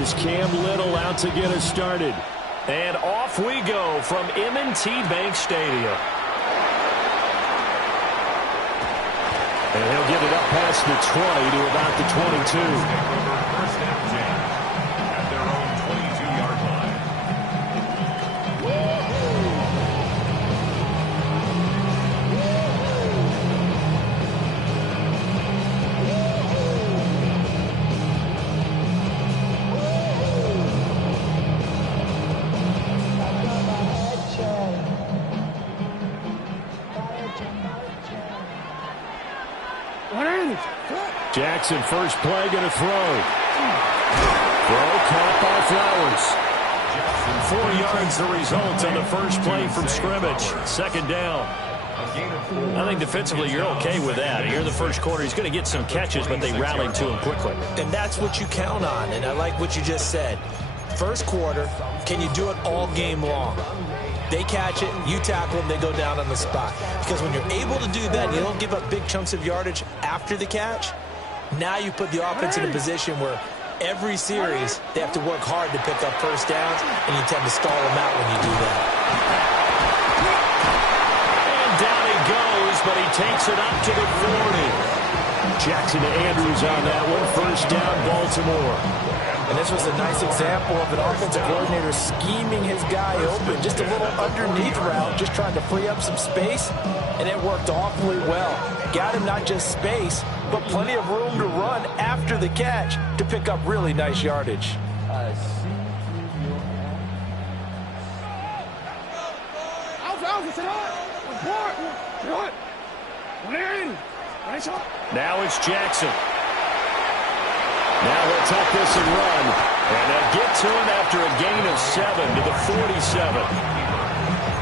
is Cam Little out to get us started. And off we go from M&T Bank Stadium. And he'll get it up past the 20 to about the 22. First down, James, at their own 22-yard line. Jackson, first play, going to throw. Throw caught by Flowers. 4 yards the result on the first play from scrimmage. Second down. I think defensively you're okay with that. Here in the first quarter, he's going to get some catches, but they rallied to him quickly. And that's what you count on, and I like what you just said. First quarter, can you do it all game long? They catch it, you tackle them, they go down on the spot. Because when you're able to do that, you don't give up big chunks of yardage after the catch. Now you put the offense in a position where every series they have to work hard to pick up first downs, and you tend to stall them out when you do that. And down he goes, but he takes it up to the 40. Jackson to Andrews on that one. First down, Baltimore. And this was a nice example of an offensive coordinator scheming his guy open. Just a little underneath route, just trying to free up some space, and it worked awfully well. Got him not just space, but plenty of room to run after the catch to pick up really nice yardage. Now it's Jackson. Now he'll tuck this and run. And they'll get to it after a gain of 7 to the 47.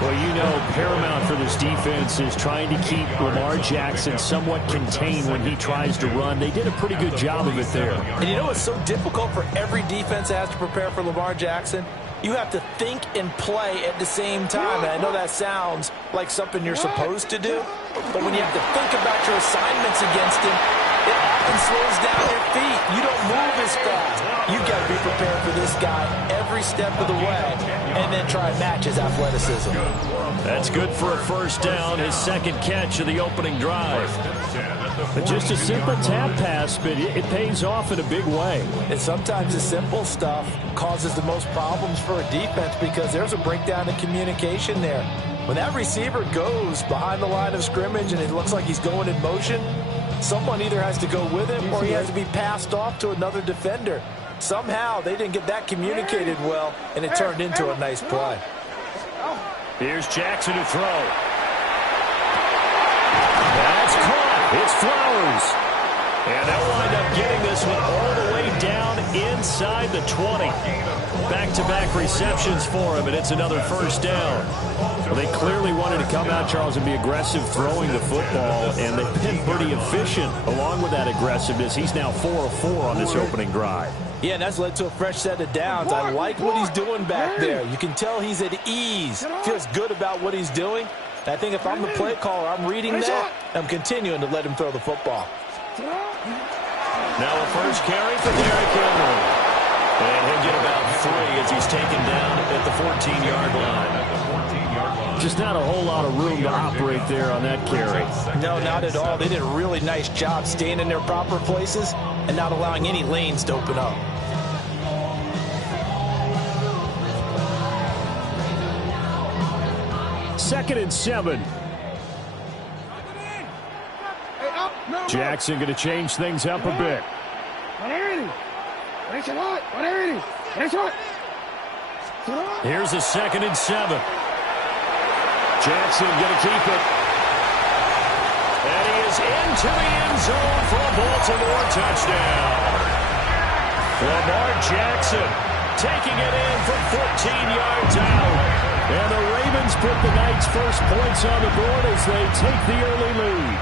Well, you know, paramount for this defense is trying to keep Lamar Jackson somewhat contained when he tries to run. They did a pretty good job of it there. And you know what's so difficult for every defense that has to prepare for Lamar Jackson? You have to think and play at the same time. And I know that sounds like something you're supposed to do, but when you have to think about your assignments against him, it often slows down your feet. You don't move as fast. You've got to be prepared for this guy every step of the way and then try and match his athleticism. That's good for a first down, his second catch of the opening drive. But just a simple tap pass, but it pays off in a big way. And sometimes the simple stuff causes the most problems for a defense because there's a breakdown in communication there. When that receiver goes behind the line of scrimmage and it looks like he's going in motion, someone either has to go with him or he has to be passed off to another defender. Somehow they didn't get that communicated well, and it turned into a nice play. Here's Jackson to throw. That's caught. It's Flowers. And they'll wind up getting this one all the way down inside the 20. Back-to-back receptions for him, and it's another first down. Well, they clearly wanted to come out, Charles, and be aggressive throwing the football, and they've been pretty efficient along with that aggressiveness. He's now 4 of 4 on this opening drive. Yeah, and that's led to a fresh set of downs. I like what he's doing back there. You can tell he's at ease, feels good about what he's doing. And I think if I'm the play caller, I'm reading that, I'm continuing to let him throw the football. Now a first carry for Derrick Henry. And he'll get about 3 as he's taken down at the 14-yard line. Just not a whole lot of room to operate there on that carry. No, not at all. They did a really nice job staying in their proper places and not allowing any lanes to open up. Second and 7. Jackson going to change things up a bit. Here's a second and 7. Jackson going to keep it. And he is into the end zone for a Baltimore touchdown. Lamar Jackson taking it in from 14 yards out. And the Ravens put the night's first points on the board as they take the early lead.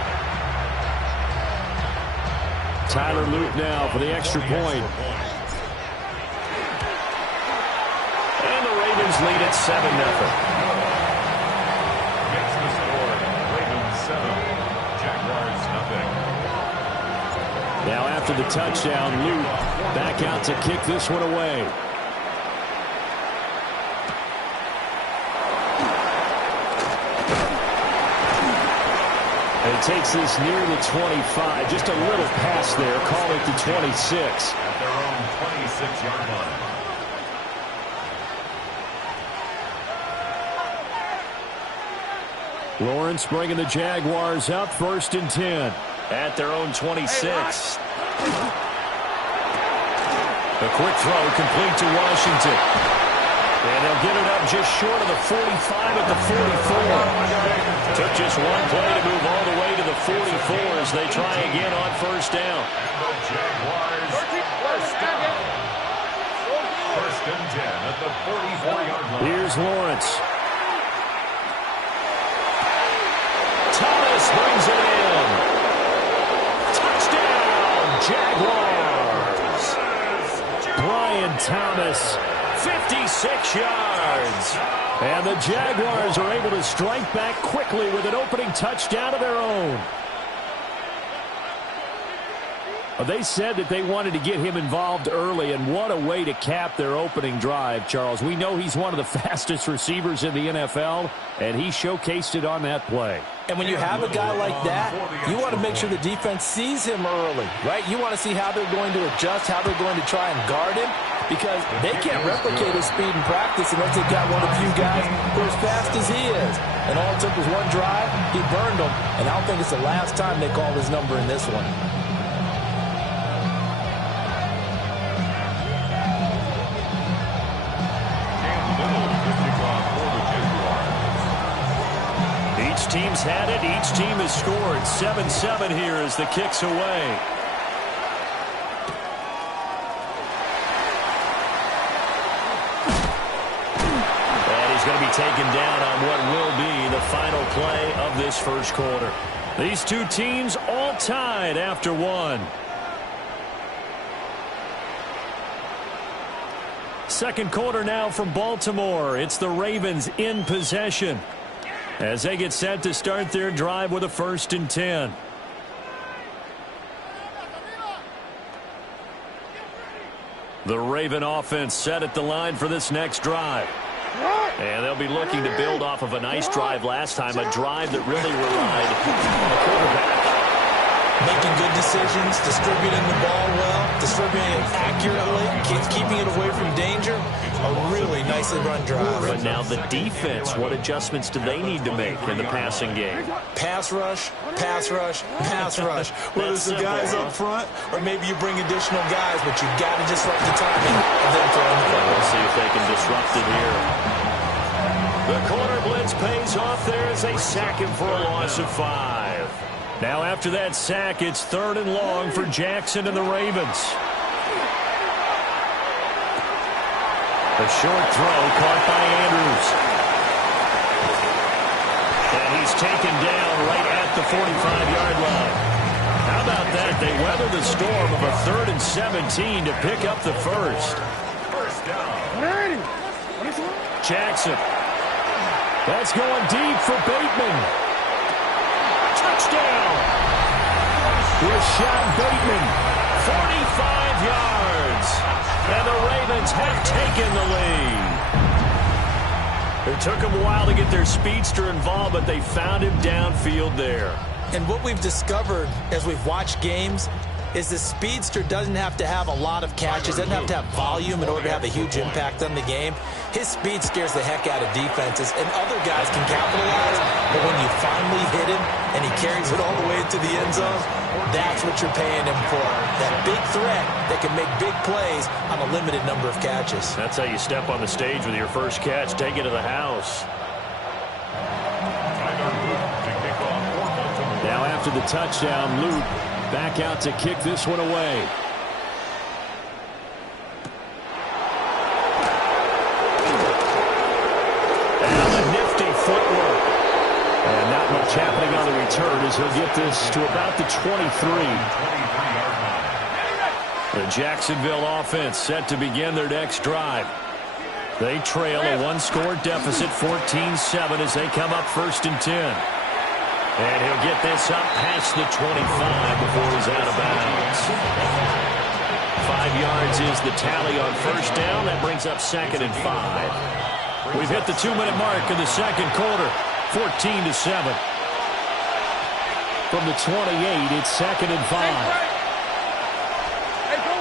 Tyler Luke now for the extra point. And the Ravens lead at 7-0. Now after the touchdown, Luke back out to kick this one away. And he takes this near the 25. Just a little pass there. Call it the 26. At their own 26-yard line. Lawrence bringing the Jaguars up 1st and 10. At their own 26. A quick throw complete to Washington. And they'll get it up just short of the 45 at the 44. Took just one play to move all the way to the 44 as they try again on 1st down. The Jaguars first down. 1st and 10 at the 44-yard line. Here's Lawrence. Thomas brings it in. Touchdown, Jaguars. Brian Thomas, 56 yards. And the Jaguars are able to strike back quickly with an opening touchdown of their own. They said that they wanted to get him involved early, and what a way to cap their opening drive, Charles. We know he's one of the fastest receivers in the NFL, and he showcased it on that play. And when you have a guy like that, you want to make sure the defense sees him early, right? You want to see how they're going to adjust, how they're going to try and guard him, because they can't replicate his speed in practice unless they've got one of the few guys who are as fast as he is. And all it took was one drive, he burned them, and I don't think it's the last time they call his number in this one. Each team's had it. Each team has scored. 7-7 here as the kick's away. And he's going to be taken down on what will be the final play of this first quarter. These two teams all tied after one. Second quarter now from Baltimore. It's the Ravens in possession as they get set to start their drive with a 1st and 10. The Raven offense set at the line for this next drive. And they'll be looking to build off of a nice drive last time, a drive that really relied on the quarterback. Making good decisions, distributing the ball well, distributing it accurately, keeping it away from danger. A really nicely run drive. But now the defense, what adjustments do they need to make in the passing game? Pass rush, pass rush, pass rush. Whether it's the guys up front or maybe you bring additional guys, but you've got to disrupt the timing of them throwing the ball. We'll see if they can disrupt it here. The corner blitz pays off there as they sack him for a loss of 5. Now after that sack, it's 3rd and long for Jackson and the Ravens. A short throw caught by Andrews. And he's taken down right at the 45-yard line. How about that? They weather the storm of a 3rd and 17 to pick up the first. First down. Jackson. That's going deep for Bateman. Touchdown! Rashad Bateman. 45 yards. And the Ravens have taken the lead. It took them a while to get their speedster involved, but they found him downfield there. And what we've discovered as we've watched games is the speedster doesn't have to have a lot of catches, doesn't have to have volume in order to have a huge impact on the game. His speed scares the heck out of defenses, and other guys can capitalize, but when you finally hit him and he carries it all the way into the end zone, that's what you're paying him for. That big threat that can make big plays on a limited number of catches. That's how you step on the stage with your first catch. Take it to the house. Now after the touchdown, Luke back out to kick this one away. And a nifty footwork. And not much happening on the return as he'll get this to about the 23. The Jacksonville offense set to begin their next drive. They trail a one-score deficit, 14-7, as they come up 1st and 10. And he'll get this up past the 25 before he's out of bounds. the tally on first down. That brings up 2nd and 5. We've hit the 2-minute mark in the second quarter. 14-7. From the 28, it's 2nd and 5. Hey, go.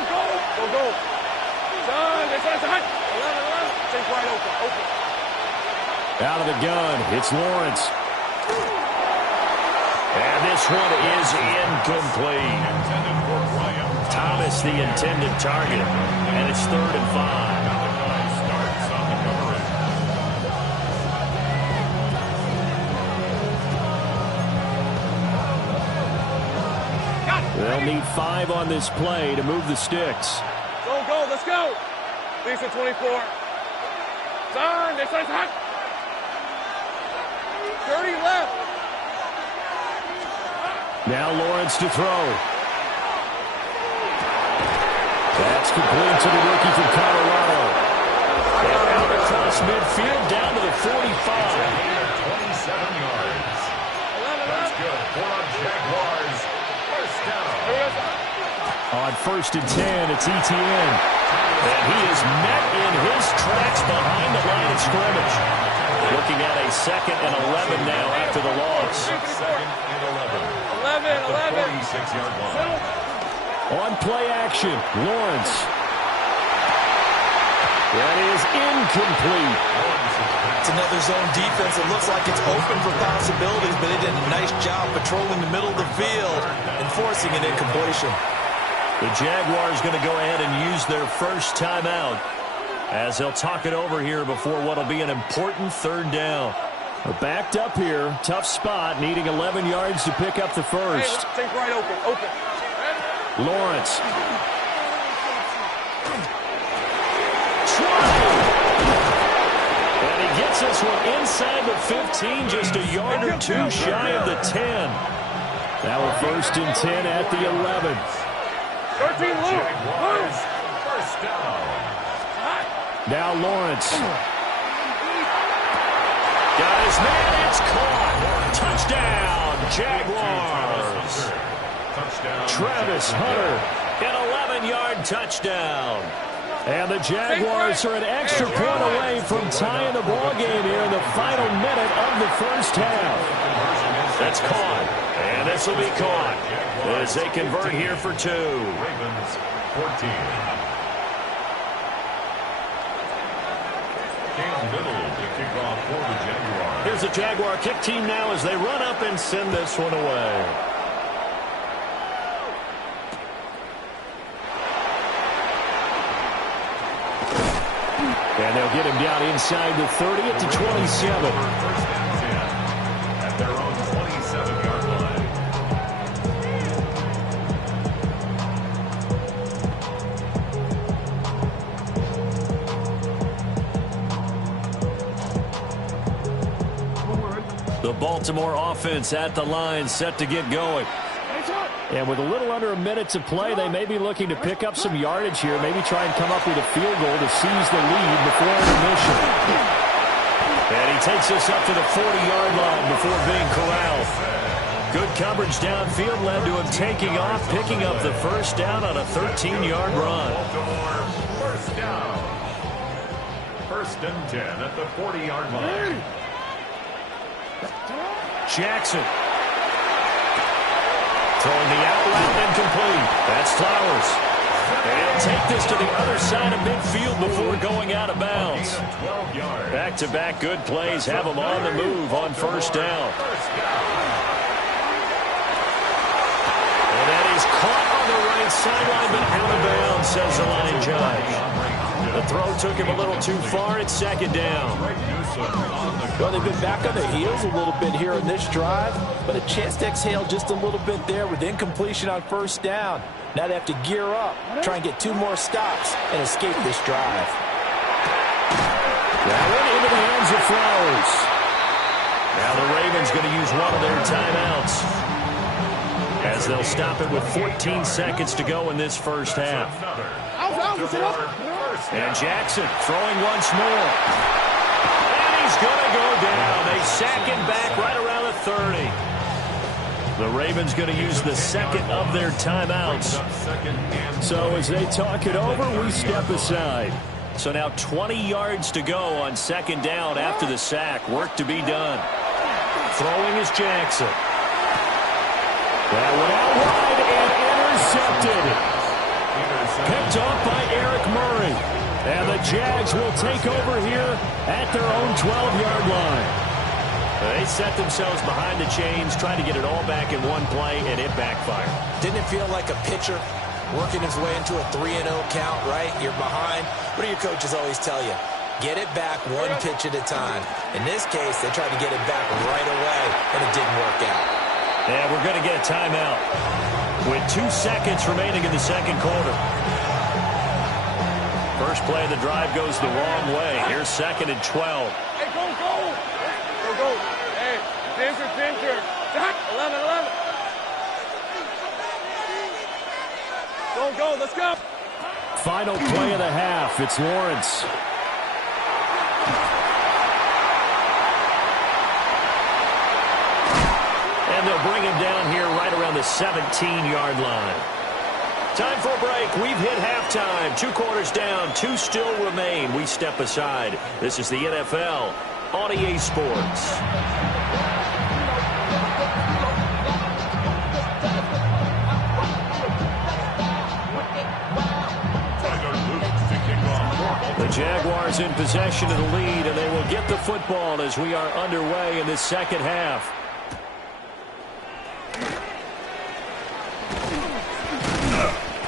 Out of the gun, it's Lawrence. And this one is incomplete. Thomas, the intended target. And it's 3rd and 5. They'll need 5 on this play to move the sticks. Go, let's go. Lisa 24. Son, this is hot. 30 left. Now Lawrence to throw. That's complete to the rookie from Colorado. And out across midfield down to the 45. 27 yards. That's good for the Jaguars. First down. On 1st and 10, it's Etienne. And he is met in his tracks behind the line of scrimmage. Looking at a 2nd and 11 now after the loss. 2nd and 11. 11. 46-yard line. On play action, Lawrence. That is incomplete. It's another zone defense. It looks like it's open for possibilities, but they did a nice job patrolling the middle of the field and forcing an incompletion. The Jaguars going to go ahead and use their first timeout as they'll talk it over here before what will be an important 3rd down. They're backed up here. Tough spot, needing 11 yards to pick up the first. Hey, take right open. Lawrence. And he gets this one inside the 15, just a yard or 2 shy of the 10. Now a 1st and 10 at the 11. 13 Jaguars. First down. Now Lawrence. Got his man, it's caught. Touchdown, Jaguars. Touchdown. Travis Hunter, an 11-yard touchdown. And the Jaguars are an extra point away from tying the ball game here in the final minute of the first half. That's caught, and this will be caught as they convert here for 2. Ravens 14. Cam Little to kick off for the Jaguars. Here's the Jaguar kick team now as they run up and send this one away. And they'll get him down inside the 30 at the 27. First and 10 at their own 27-yard line. The Baltimore offense at the line, set to get going. And with a little under a minute to play, they may be looking to pick up some yardage here, maybe try and come up with a field goal to seize the lead before intermission. And he takes us up to the 40-yard line before being corralled. Good coverage downfield led to him taking off, picking up the first down on a 13-yard run. Baltimore, first down. 1st and 10 at the 40-yard line. Jackson. Throwing the out route incomplete. That's Flowers. And he'll take this to the other side of midfield before going out of bounds. 12 yards. Back-to-back good plays have him on the move on first down. And that is caught on the right sideline, but out of bounds, says the line judge. The throw took him a little too far. It's 2nd down. Well, they've been back on their heels a little bit here in this drive, but a chance to exhale just a little bit there with incompletion on first down. Now they have to gear up, try and get 2 more stops, and escape this drive. That went into the hands of Flowers. Now the Ravens going to use one of their timeouts as they'll stop it with 14 seconds to go in this first half. And Jackson throwing once more. And he's going to go down. They sack him back right around the 30. The Ravens going to use the second of their timeouts. So as they talk it over, we step aside. So now 20 yards to go on second down after the sack. Work to be done. Throwing is Jackson. That went out wide and intercepted. Picked off by Eric Murray. And the Jags will take over here at their own 12-yard line. They set themselves behind the chains, trying to get it all back in one play, and it backfired. Didn't it feel like a pitcher working his way into a 3-0 count, right? You're behind. What do your coaches always tell you? Get it back one pitch at a time. In this case, they tried to get it back right away, and it didn't work out. Yeah, we're going to get a timeout with 2 seconds remaining in the second quarter. First play of the drive goes the wrong way. Here's 2nd and 12. Hey, go, go. Go, go. Hey, Fincher. 11. Go, let's go. Final play of the half. It's Lawrence. And they'll bring him down here right around the 17-yard line. Time for a break. We've hit halftime. 2 quarters down. 2 still remain. We step aside. This is the NFL on EA Sports. The Jaguars in possession of the lead, and they will get the football as we are underway in this second half.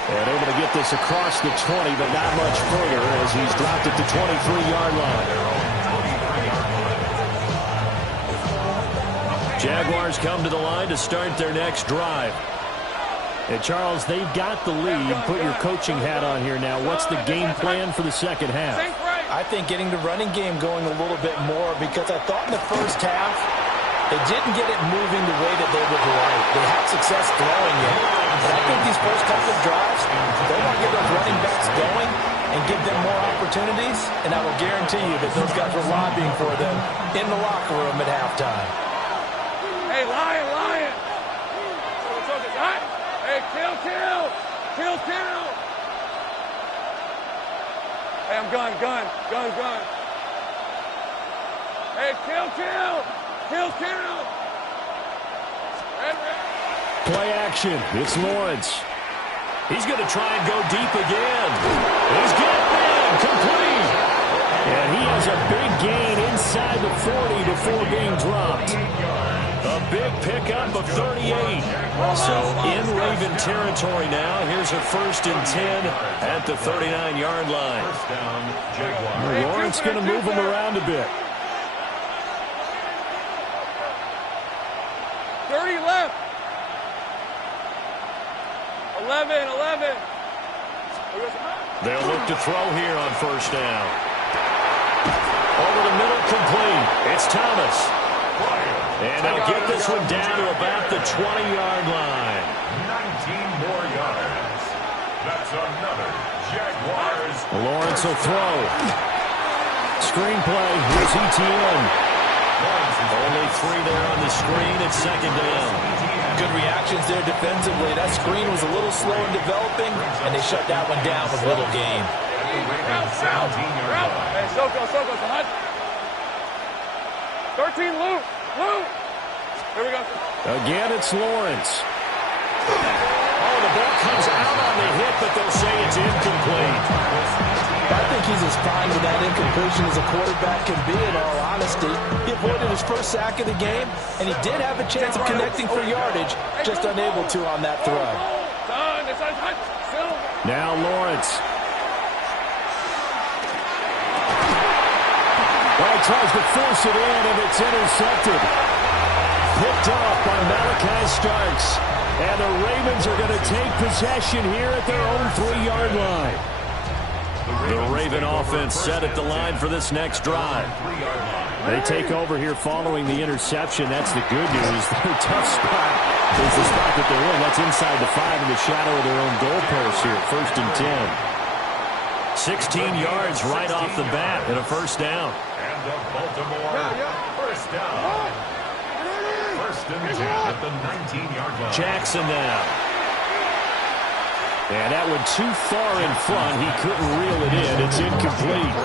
And able to get this across the 20, but not much further as he's dropped at the 23-yard line. Jaguars come to the line to start their next drive. And Charles, they've got the lead. Put your coaching hat on here now. What's the game plan for the second half? I think getting the running game going a little bit more, because I thought in the first half they didn't get it moving the way that they would like. They had success throwing it. But I think these first couple of drives, they want to get those running backs going and give them more opportunities. And I will guarantee you that those guys were lobbying for them in the locker room at halftime. Hey, Lion. Hey, kill. Hey, I'm gun. Hey, kill. Play action. It's Lawrence. He's going to try and go deep again. He's getting in, complete. And he has a big gain inside the 40 before being dropped. A big pickup of 38. So in Raven territory now. Here's a 1st and 10 at the 39-yard line. Lawrence going to move him around a bit. 30 left. 11. They'll look to throw here on 1st down. Over the middle, complete. It's Thomas. And they'll get this one down to about the 20-yard line. 19 more yards. That's another Jaguars. Lawrence will throw. Screenplay. Here's ETN. Only 3 there on the screen. It's 2nd down. Good reactions there defensively. That screen was a little slow in developing, and they shut that one down with little gain. Hey, Soko, 13, Luke. Here we go. Again, it's Lawrence. Oh, the ball comes out on the hit, but they'll say it's incomplete. I think he's as fine with that incompletion as a quarterback can be, in all honesty. He avoided his first sack of the game, and he did have a chance of connecting for yardage, just unable to on that throw. Now Lawrence. Well, he tries to force it in, and it's intercepted. Picked off by Malachi Starks. And the Ravens are going to take possession here at their own 3-yard line. The Raven offense set at the line for this next drive. They take over here following the interception. That's the good news. Their tough spot is the spot that they're in. That's inside the 5 in the shadow of their own goalpost here. 1st and 10. 16 yards right off the bat and a 1st down. And the Baltimore 1st down. First and 10 at the 19-yard line. Jackson now. And that one too far in front. He couldn't reel it in. It's incomplete.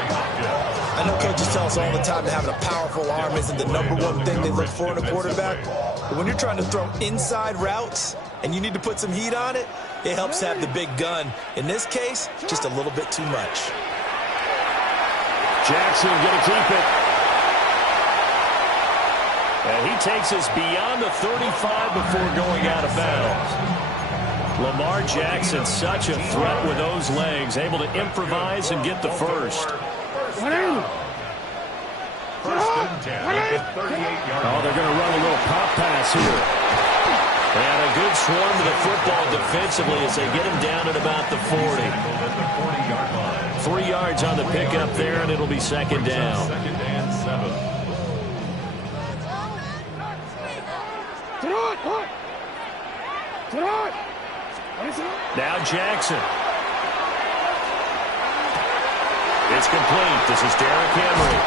I know coaches tell us all the time that having a powerful arm isn't the #1 thing they look for in a quarterback. But when you're trying to throw inside routes and you need to put some heat on it, it helps to have the big gun. In this case, just a little bit too much. Jackson going to keep it. And he takes us beyond the 35 before going out of bounds. Lamar Jackson, such a threat with those legs, able to improvise and get the first. First and 10 at the 38-yard line. Oh, they're going to run a little pop pass here. And a good swarm to the football defensively as they get him down at about the 40. At the 40-yard line. 3 yards on the pickup there, and it'll be second down. Second and 7. Now Jackson. It's complete. This is Derrick Henry.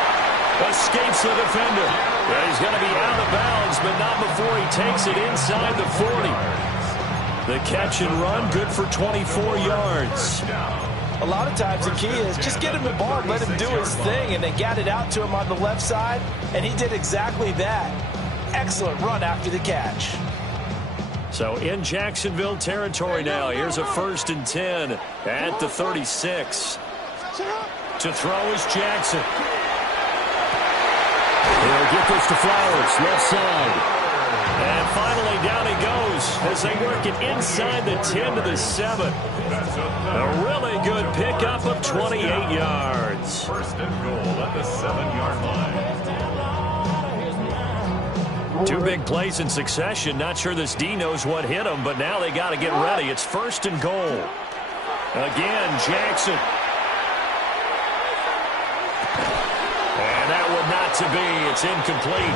Escapes the defender. Yeah, he's going to be out of bounds, but not before he takes it inside the 40. The catch and run, good for 24 yards. A lot of times the key is just get him the ball and let him do his thing, and they got it out to him on the left side, and he did exactly that. Excellent run after the catch. So in Jacksonville territory now. Here's a 1st and 10 at the 36. To throw is Jackson. He'll get this to Flowers, left side. And finally down he goes as they work it inside the 10 to the 7. A really good pickup of 28 yards. First and goal at the 7-yard line. 2 big plays in succession. Not sure this D knows what hit him, but now they got to get ready. It's 1st and goal. Again, Jackson. And that one not to be. It's incomplete.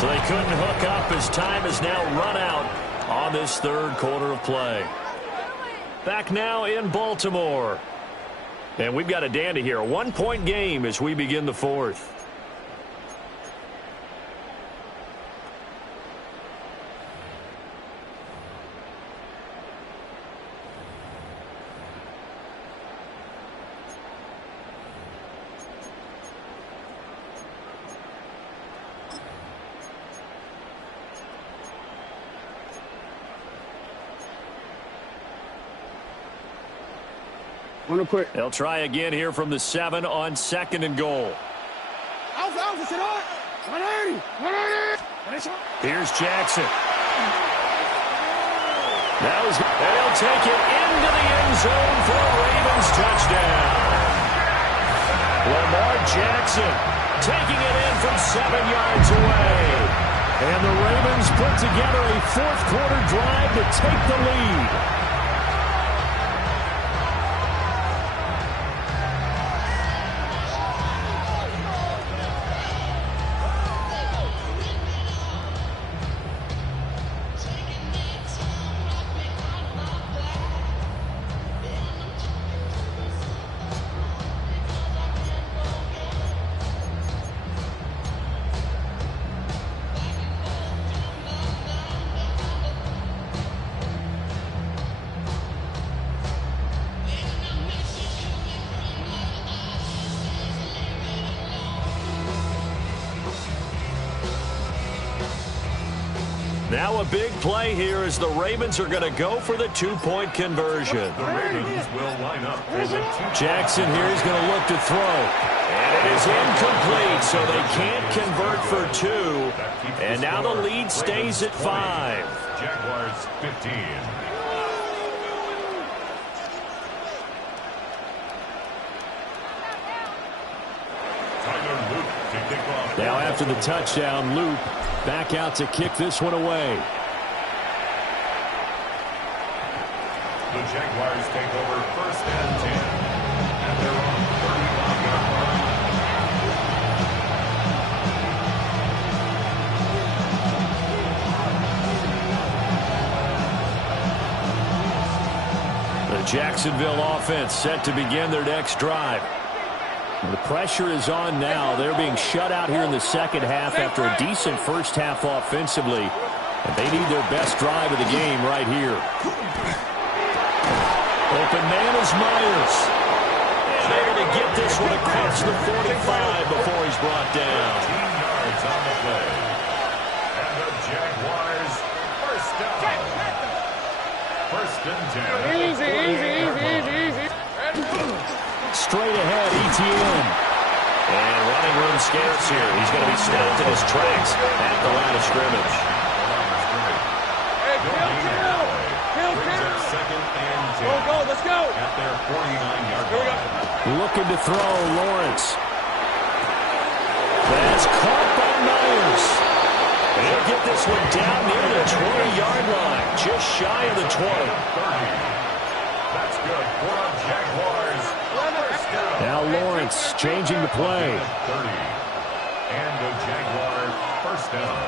So they couldn't hook up as time has now run out on this 3rd quarter of play. Back now in Baltimore. And we've got a dandy here. A 1-point game as we begin the 4th. They'll try again here from the 7 on 2nd and goal. Here's Jackson. They'll take it into the end zone for a Ravens touchdown. Lamar Jackson taking it in from 7 yards away. And the Ravens put together a 4th quarter drive to take the lead. Now a big play here as the Ravens are going to go for the 2-point conversion. The Ravens will line up for the 2. Jackson here is going to look to throw. And it is incomplete, so they can't convert for 2. And now the lead stays at 5. Jaguars 15. Now after the touchdown, Loop back out to kick this one away. The Jaguars take over 1st and 10 at their own 35-yard line. The Jacksonville offense set to begin their next drive. The pressure is on now. They're being shut out here in the second half after a decent first half offensively. And they need their best drive of the game right here. Open man is Myers. And able to get this one across the 45 before he's brought down. 15 yards on the play. And the Jaguars first down. First and 10. Easy. Straight ahead, ETN. And running room scarce here. He's going to be stopped in his tracks at the line of scrimmage. Hey, kill. Second and 10. Go, let's go. At their 49-yard line. Looking to throw, Lawrence. That's caught by Myers. And he'll get this one down near the 20-yard line, just shy of the 20. 30. That's good for the Jaguars. First down. Now Lawrence changing the play. 30. And the Jaguars first down.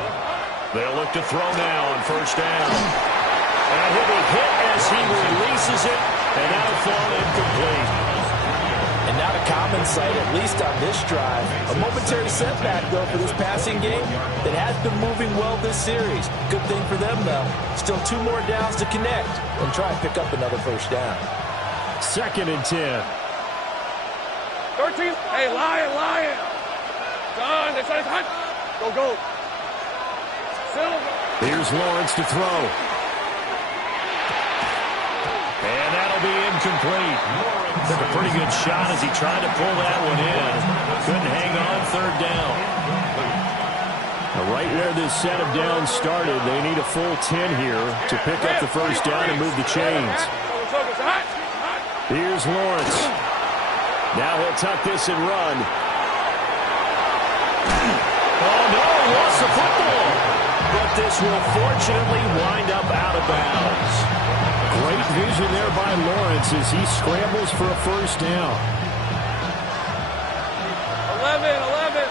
They'll look to throw now on first down. And he'll be hit as he releases it, and that'll fall incomplete. And not a common sight, at least on this drive. A momentary setback, though, for this passing game that has been moving well this series. Good thing for them, though. Still 2 more downs to connect and try and pick up another first down. Second and 10. 13. Hey, Lion. Done. They try to hunt. Go. Silver. Here's Lawrence to throw. And that'll be incomplete. Took a pretty good shot as he tried to pull that one in. Couldn't hang on third down. Now, right where this set of downs started, they need a full 10 here to pick up the first down and move the chains. Here's Lawrence. Now he'll tuck this and run. Oh, no, he lost the football. But this will fortunately wind up out of bounds. Great vision there by Lawrence as he scrambles for a first down. 11.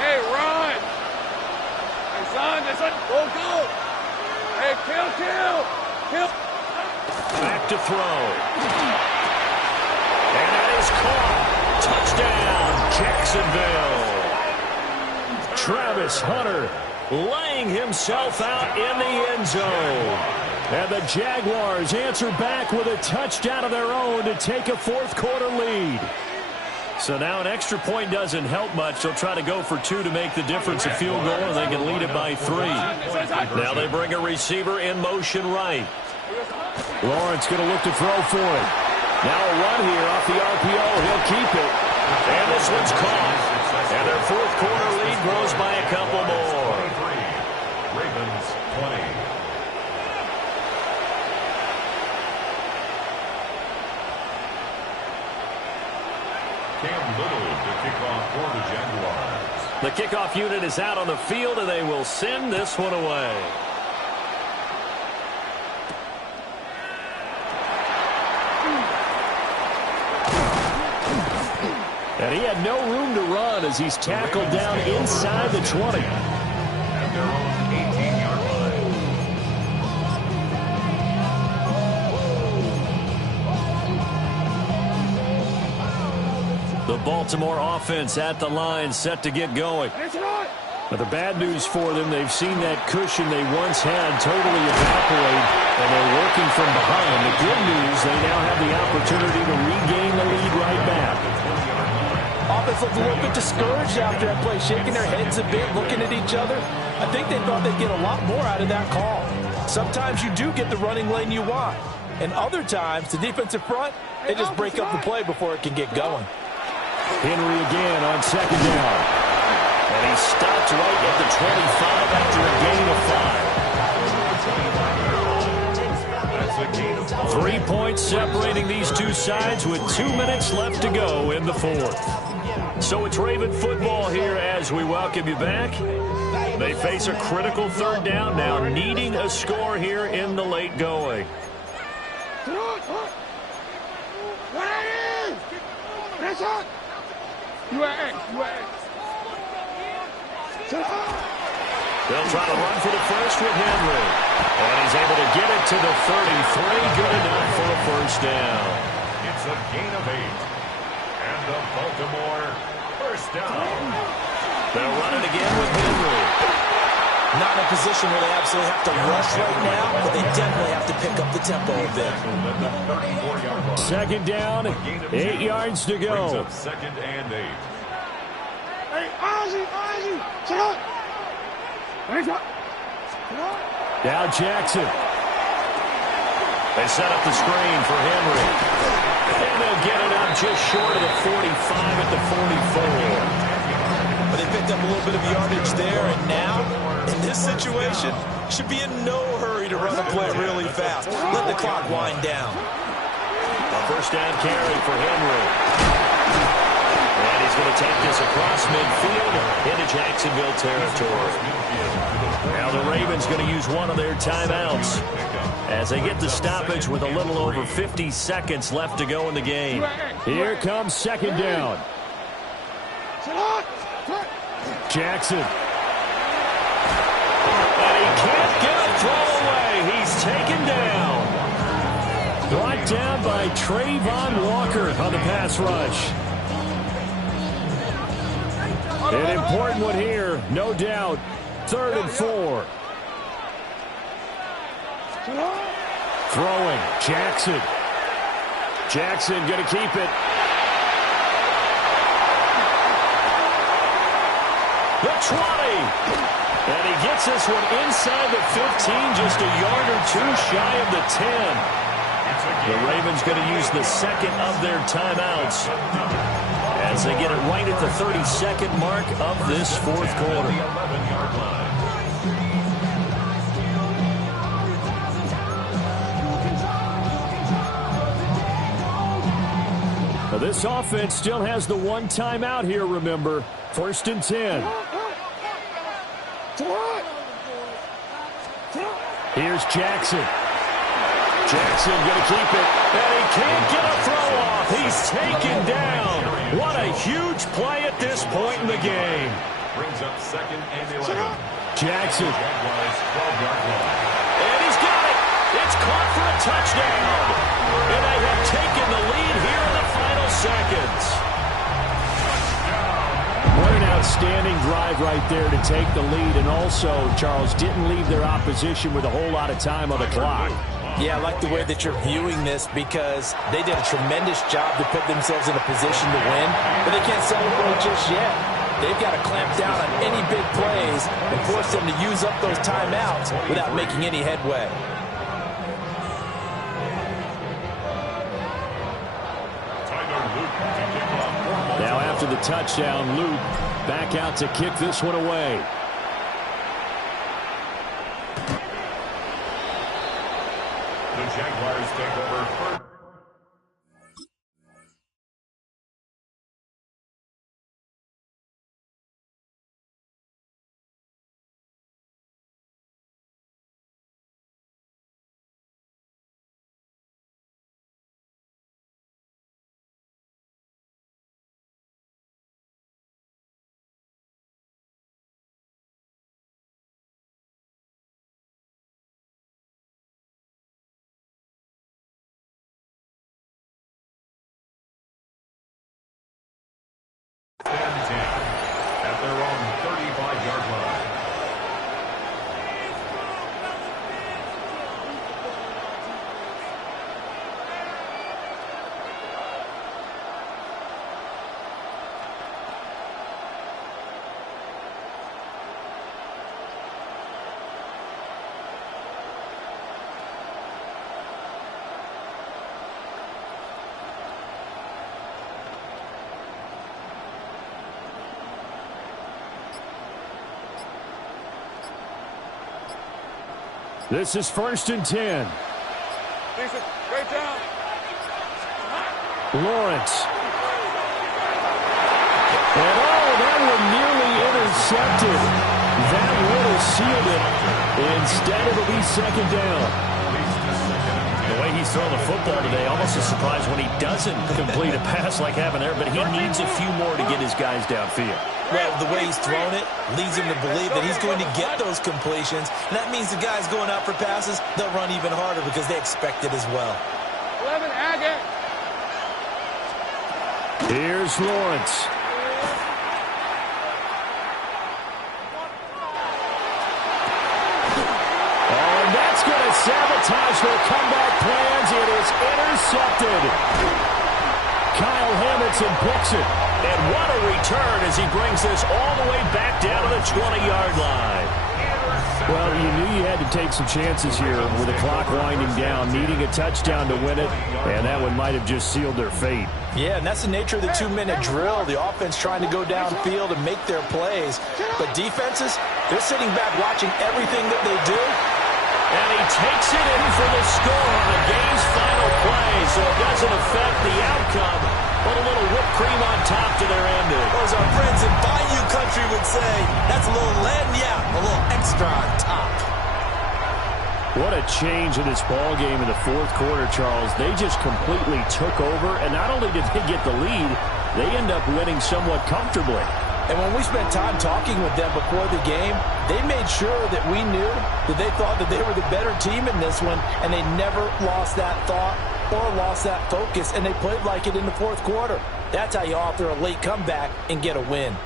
Hey, run. Hey, son. Go. Hey, kill. Back to throw. And that is caught. Touchdown, Jacksonville. Travis Hunter laying himself out in the end zone. And the Jaguars answer back with a touchdown of their own to take a fourth-quarter lead. So now an extra point doesn't help much. They'll try to go for 2 to make the difference a field goal, and they can lead it by 3. Now they bring a receiver in motion right. Lawrence going to look to throw for it. Now a run here off the RPO. He'll keep it. And this one's caught. And their fourth-quarter lead grows by a couple more. Ravens 20. Cam Little to kick off for the Jaguars. The kickoff unit is out on the field, and they will send this one away. And he had no room to run as he's tackled down inside the 20. At their own 18-yard line. The Baltimore offense at the line, set to get going. But the bad news for them, they've seen that cushion they once had totally evaporate, and they're working from behind. The good news, they now have the opportunity to regain the lead right back. Offense looked a little bit discouraged after that play, shaking their heads a bit, looking at each other. I think they thought they'd get a lot more out of that call. Sometimes you do get the running lane you want, and other times, the defensive front, they just break up the play before it can get going. Henry again on second down. And he stopped right at the 25 after a gain of 5. 3 points separating these two sides with 2 minutes left to go in the fourth. So it's Raven football here as we welcome you back. They face a critical third down now, needing a score here in the late going. They'll try to run for the first with Henry. And he's able to get it to the 33. Good enough for a first down. It's a gain of 8. And the Baltimore first down. They'll run it again with Henry. Not in a position where they absolutely have to rush right now, but they definitely have to pick up the tempo a bit. Second down, 8 yards to go. Second and 8. Hey, Ozzy, sit up. Now Jackson. They set up the screen for Henry. And they'll get it up just short of the 45 at the 44. But they picked up a little bit of yardage there, and now, in this situation, should be in no hurry to run the play really fast. Let the clock wind down. A first down carry for Henry. And he's going to take this across midfield into Jacksonville territory. Now the Ravens going to use one of their timeouts as they get the stoppage with a little over 50 seconds left to go in the game. Here comes second down. Jackson. And he can't get a throw away. He's taken down. Brought down by Trayvon Walker on the pass rush. An important one here, no doubt. 3rd and 4. Throwing, Jackson. Jackson going to keep it. The 20. And he gets this one inside the 15, just a yard or two shy of the 10. The Ravens going to use the second of their timeouts as they get it right at the 32nd mark of this fourth quarter. Now this offense still has the one timeout here, remember. 1st and 10. Here's Jackson. Jackson going to keep it. And he can't get a throw off. He's taken down. What a huge play at this point in the game. Brings up 2nd and 11. Jackson. And he's got it. It's caught for a touchdown. And they have taken the lead here in the final seconds. What an outstanding drive right there to take the lead. And also, Charles, didn't leave their opposition with a whole lot of time on the clock. Yeah, I like the way that you're viewing this because they did a tremendous job to put themselves in a position to win, but they can't celebrate just yet. They've got to clamp down on any big plays and force them to use up those timeouts without making any headway. Now after the touchdown, Luke back out to kick this one away. the Jaguars take over first. At their own 35-yard line. This is 1st and 10. Great job. Lawrence. And that one nearly intercepted. That would have sealed it. Instead, it'll be 2nd down. The way he's throwing the football today, almost a surprise when he doesn't complete a pass like happened there, but he needs a few more to get his guys downfield. Well, the way he's thrown it leads him to believe that he's going to get those completions. And that means the guys going out for passes, they'll run even harder because they expect it as well. 11, Agate. Here's Lawrence. sabotage their comeback plans. It is intercepted. Kyle Hamilton picks it. And what a return as he brings this all the way back down to the 20-yard line. Well, you knew you had to take some chances here with the clock winding down, needing a touchdown to win it, and that one might have just sealed their fate. Yeah, and that's the nature of the 2-minute drill. The offense trying to go downfield and make their plays. But defenses, they're sitting back watching everything that they do. And he takes it in for the score on the game's final play, so it doesn't affect the outcome, but a little whipped cream on top to their ending. Or as our friends in Bayou Country would say, that's a little lagniappe, a little extra on top. What a change in this ball game in the fourth quarter, Charles. They just completely took over, and not only did they get the lead, they end up winning somewhat comfortably. And when we spent time talking with them before the game, they made sure that we knew that they thought that they were the better team in this one, and they never lost that thought or lost that focus, and they played like it in the fourth quarter. That's how you author a late comeback and get a win.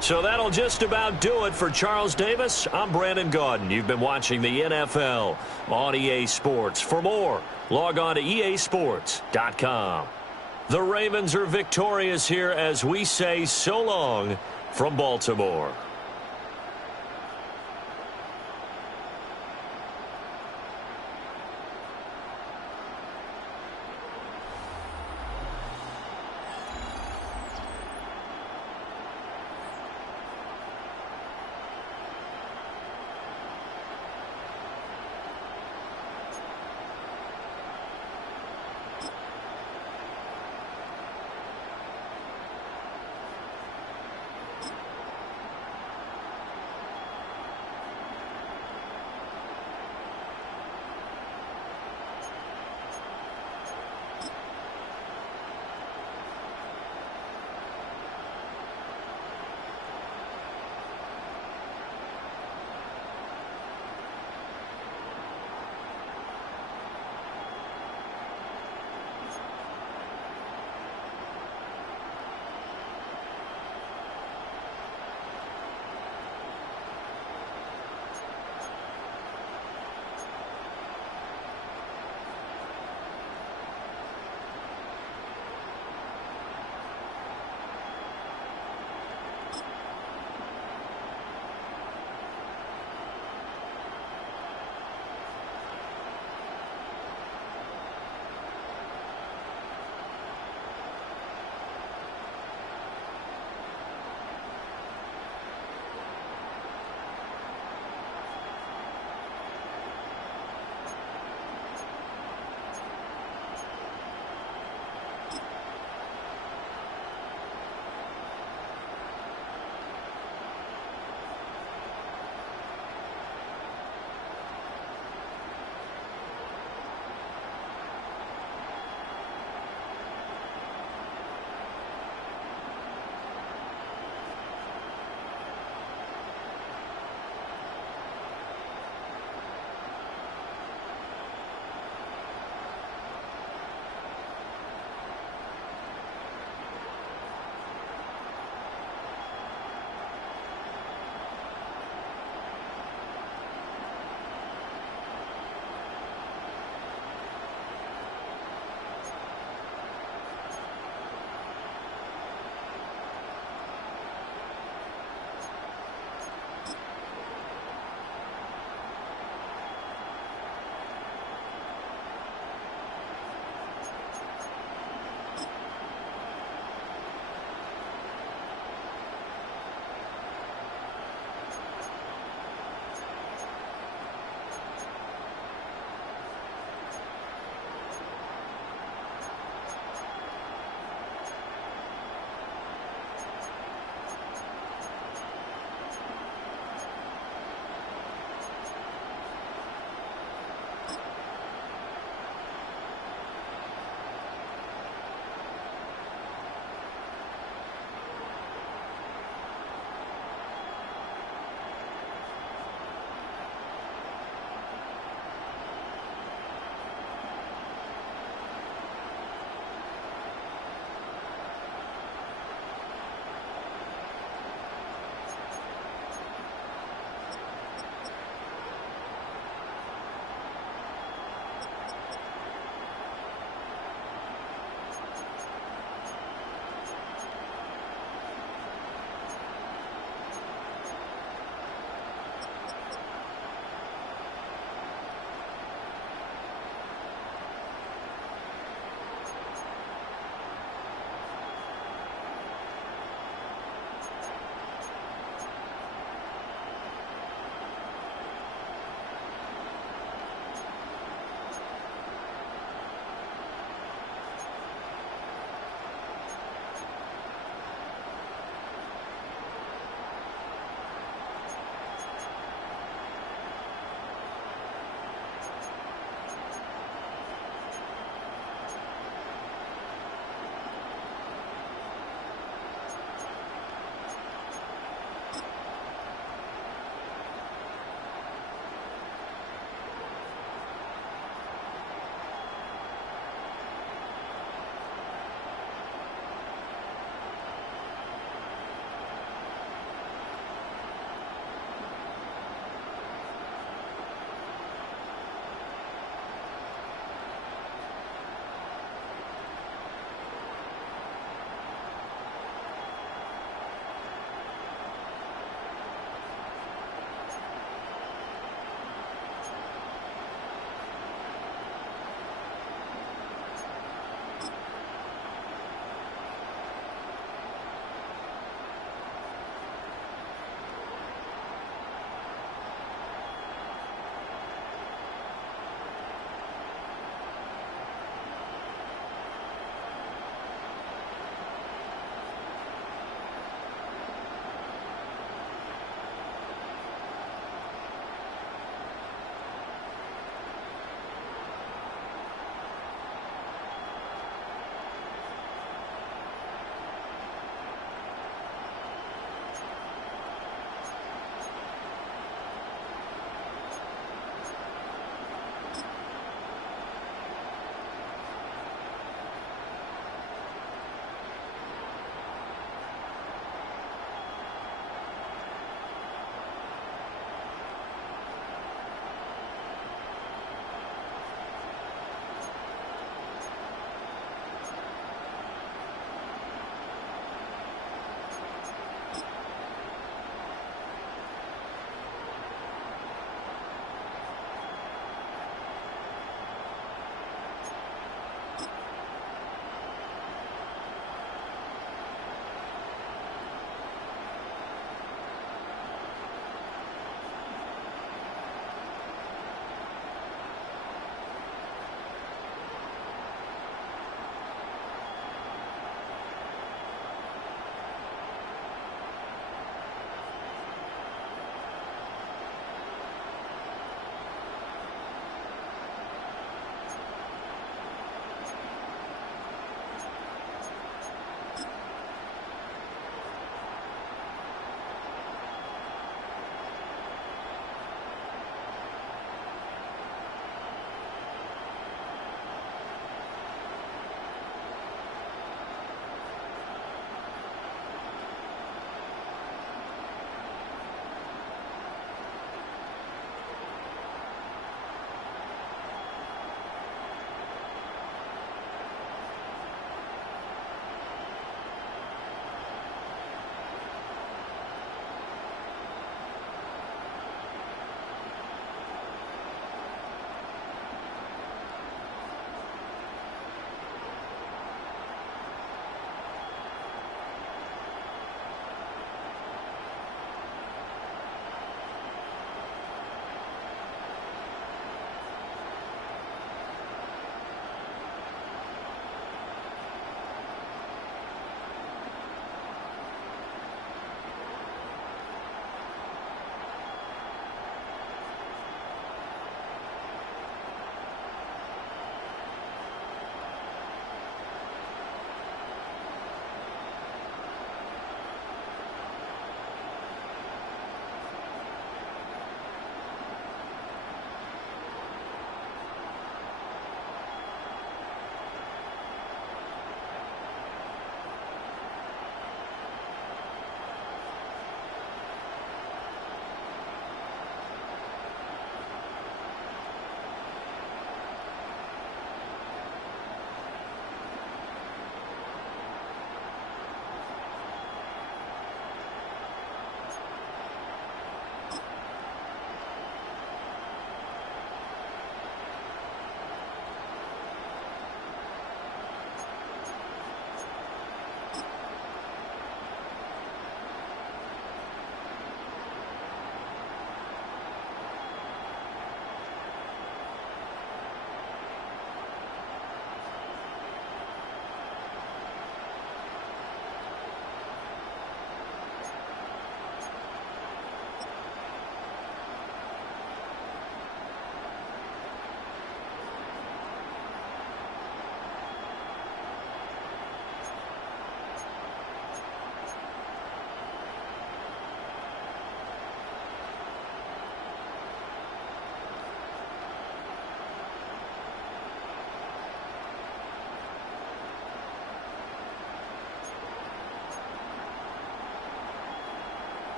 So that'll just about do it for Charles Davis. I'm Brandon Gaudin. You've been watching the NFL on EA Sports. For more, log on to easports.com. The Ravens are victorious here as we say so long from Baltimore.